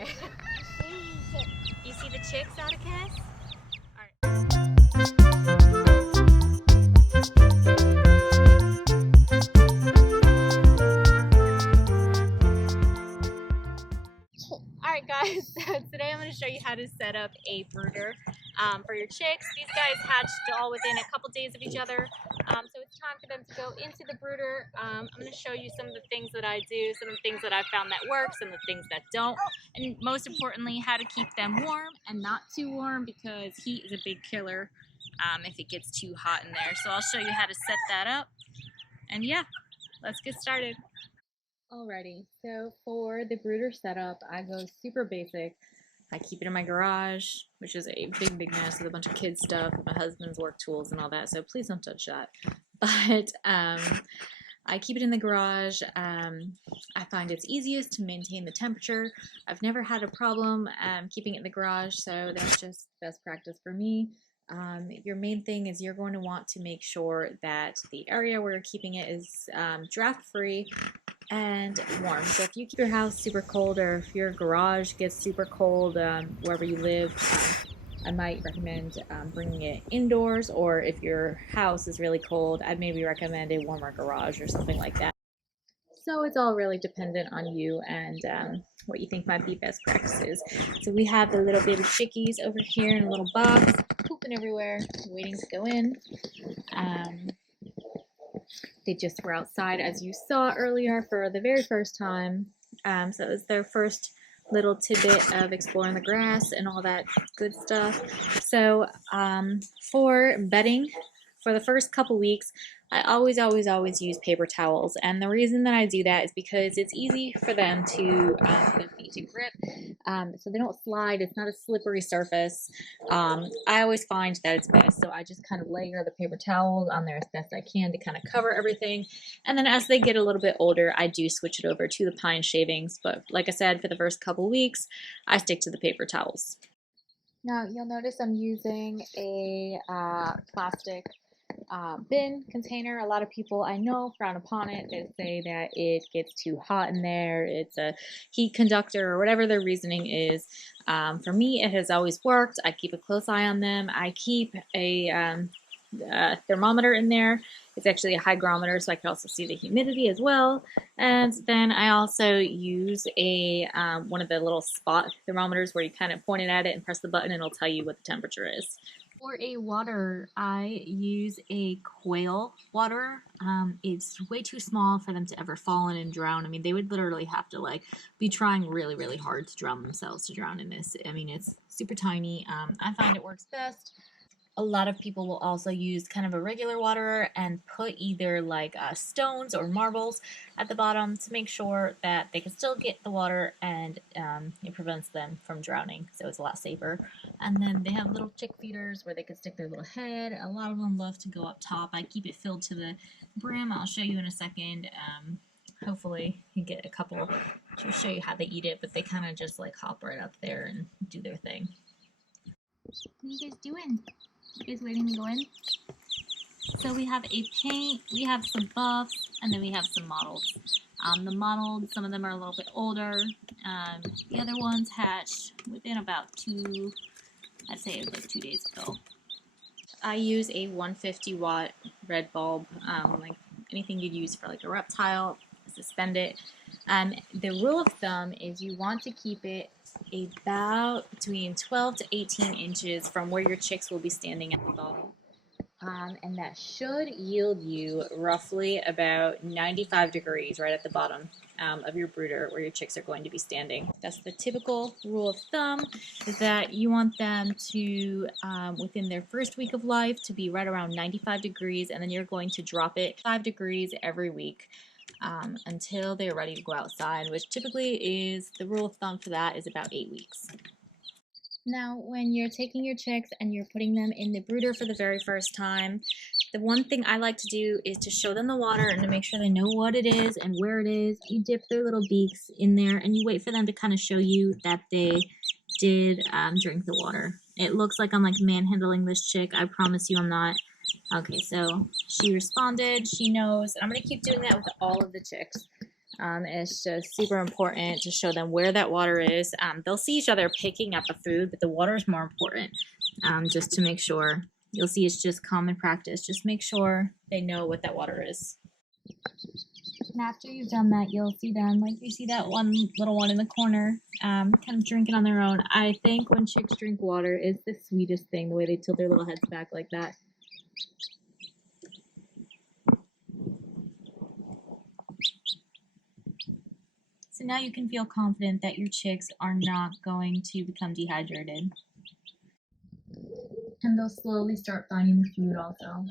Okay. You see the chicks, Atticus? Alright guys, so today I'm going to show you how to set up a brooder for your chicks. These guys hatched all within a couple days of each other, so it's time for them to go into the brooder. I'm going to show you some of the things that I do, some of the things that I've found that work, some of the things that don't, and most importantly, how to keep them warm and not too warm, because heat is a big killer if it gets too hot in there. So I'll show you how to set that up, and yeah, let's get started. Alrighty, so for the brooder setup, I go super basic. I keep it in my garage, which is a big mess with a bunch of kids stuff, my husband's work tools and all that, so please don't touch that. But I keep it in the garage. I find it's easiest to maintain the temperature. I've never had a problem keeping it in the garage, so that's just best practice for me. Your main thing is you're going to want to make sure that the area where you're keeping it is draft free and warm. So if you keep your house super cold, or if your garage gets super cold wherever you live, I might recommend bringing it indoors, or if your house is really cold, I'd maybe recommend a warmer garage or something like that. So it's all really dependent on you and what you think might be best practices. So we have the little baby chickies over here in a little box, pooping everywhere, waiting to go in. They just were outside, as you saw earlier, for the very first time. So it was their first little tidbit of exploring the grass and all that good stuff. So for bedding, for the first couple weeks, I always use paper towels, and the reason that I do that is because it's easy for them to their feet to grip, so they don't slide. It's not a slippery surface. I always find that it's best, so I just kind of layer the paper towels on there as best I can to kind of cover everything, and then as they get a little bit older, I do switch it over to the pine shavings, but like I said, for the first couple weeks, I stick to the paper towels. Now you'll notice I'm using a plastic bin container. A lot of people I know frown upon it. They say that it gets too hot in there, it's a heat conductor, or whatever their reasoning is. For me, it has always worked. I keep a close eye on them. I keep a thermometer in there. It's actually a hygrometer, so I can also see the humidity as well. And then I also use a one of the little spot thermometers where you kind of point it at it and press the button and it'll tell you what the temperature is. For a water, I use a quail water. It's way too small for them to ever fall in and drown. I mean, they would literally have to like be trying really hard to drown themselves to drown in this. I mean, it's super tiny. I find it works best. A lot of people will also use kind of a regular water and put either like stones or marbles at the bottom to make sure that they can still get the water and it prevents them from drowning, so it's a lot safer. And then they have little chick feeders where they can stick their little head. A lot of them love to go up top. I keep it filled to the brim. I'll show you in a second. Hopefully you get a couple to show you how they eat it, but they kind of just like hop right up there and do their thing. What are you guys doing? You guys waiting to go in? So we have a paint, we have some buffs, and then we have some models. The models, some of them are a little bit older. The other ones hatched within about I'd say it was like 2 days ago. I use a 150 watt red bulb, like anything you'd use for like a reptile, suspend it. The rule of thumb is you want to keep it about between 12 to 18 inches from where your chicks will be standing at the bottom. And that should yield you roughly about 95 degrees right at the bottom of your brooder where your chicks are going to be standing. That's the typical rule of thumb, is that you want them to, within their first week of life, to be right around 95 degrees, and then you're going to drop it 5 degrees every week. Until they're ready to go outside, which typically is, the rule of thumb for that is about 8 weeks. Now, when you're taking your chicks and you're putting them in the brooder for the very first time, the one thing I like to do is to show them the water and to make sure they know what it is and where it is. You dip their little beaks in there and you wait for them to kind of show you that they did drink the water. It looks like I'm like manhandling this chick. I promise you I'm not. Okay, so she responded, she knows, and I'm going to keep doing that with all of the chicks. It's just super important to show them where that water is. They'll see each other picking up the food, but the water is more important, just to make sure. You'll see it's just common practice. Just make sure they know what that water is. And after you've done that, you'll see them, like you see that one little one in the corner, kind of drinking on their own. I think when chicks drink water is the sweetest thing, the way they tilt their little heads back like that. So now you can feel confident that your chicks are not going to become dehydrated. And they'll slowly start finding the food also.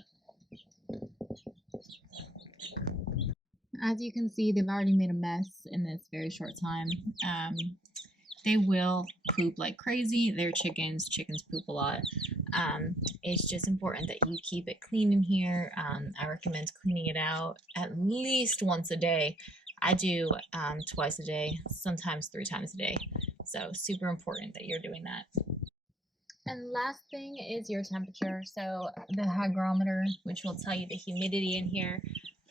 As you can see, they've already made a mess in this very short time. They will poop like crazy. They're chickens. Chickens poop a lot. It's just important that you keep it clean in here. I recommend cleaning it out at least once a day. I do twice a day, sometimes 3 times a day. So super important that you're doing that. And last thing is your temperature. So the hygrometer, which will tell you the humidity in here,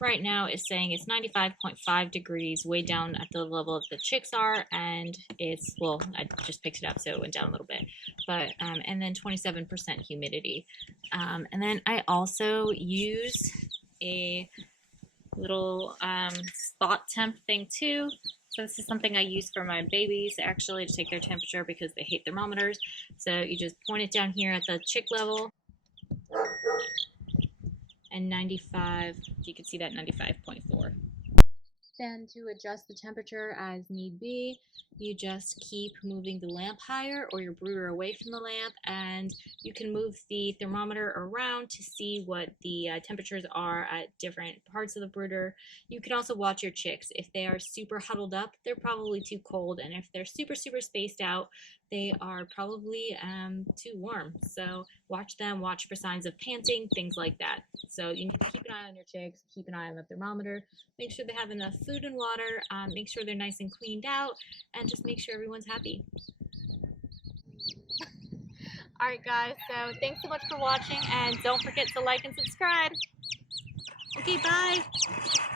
right now is saying it's 95.5 degrees, way down at the level the chicks are, and it's, well, I just picked it up, so it went down a little bit, but, and then 27% humidity. And then I also use a little spot temp thing too. So this is something I use for my babies, actually, to take their temperature because they hate thermometers. So you just point it down here at the chick level, and 95, you can see that 95.4. Then to adjust the temperature as need be, you just keep moving the lamp higher or your brooder away from the lamp, and you can move the thermometer around to see what the temperatures are at different parts of the brooder. You can also watch your chicks. If they are super huddled up, they're probably too cold, and if they're super spaced out, they are probably too warm. So watch them, watch for signs of panting, things like that. So you need to keep an eye on your chicks, keep an eye on the thermometer, make sure they have enough food and water, make sure they're nice and cleaned out, and just make sure everyone's happy. Alright guys, so thanks so much for watching, and don't forget to like and subscribe. Okay, bye!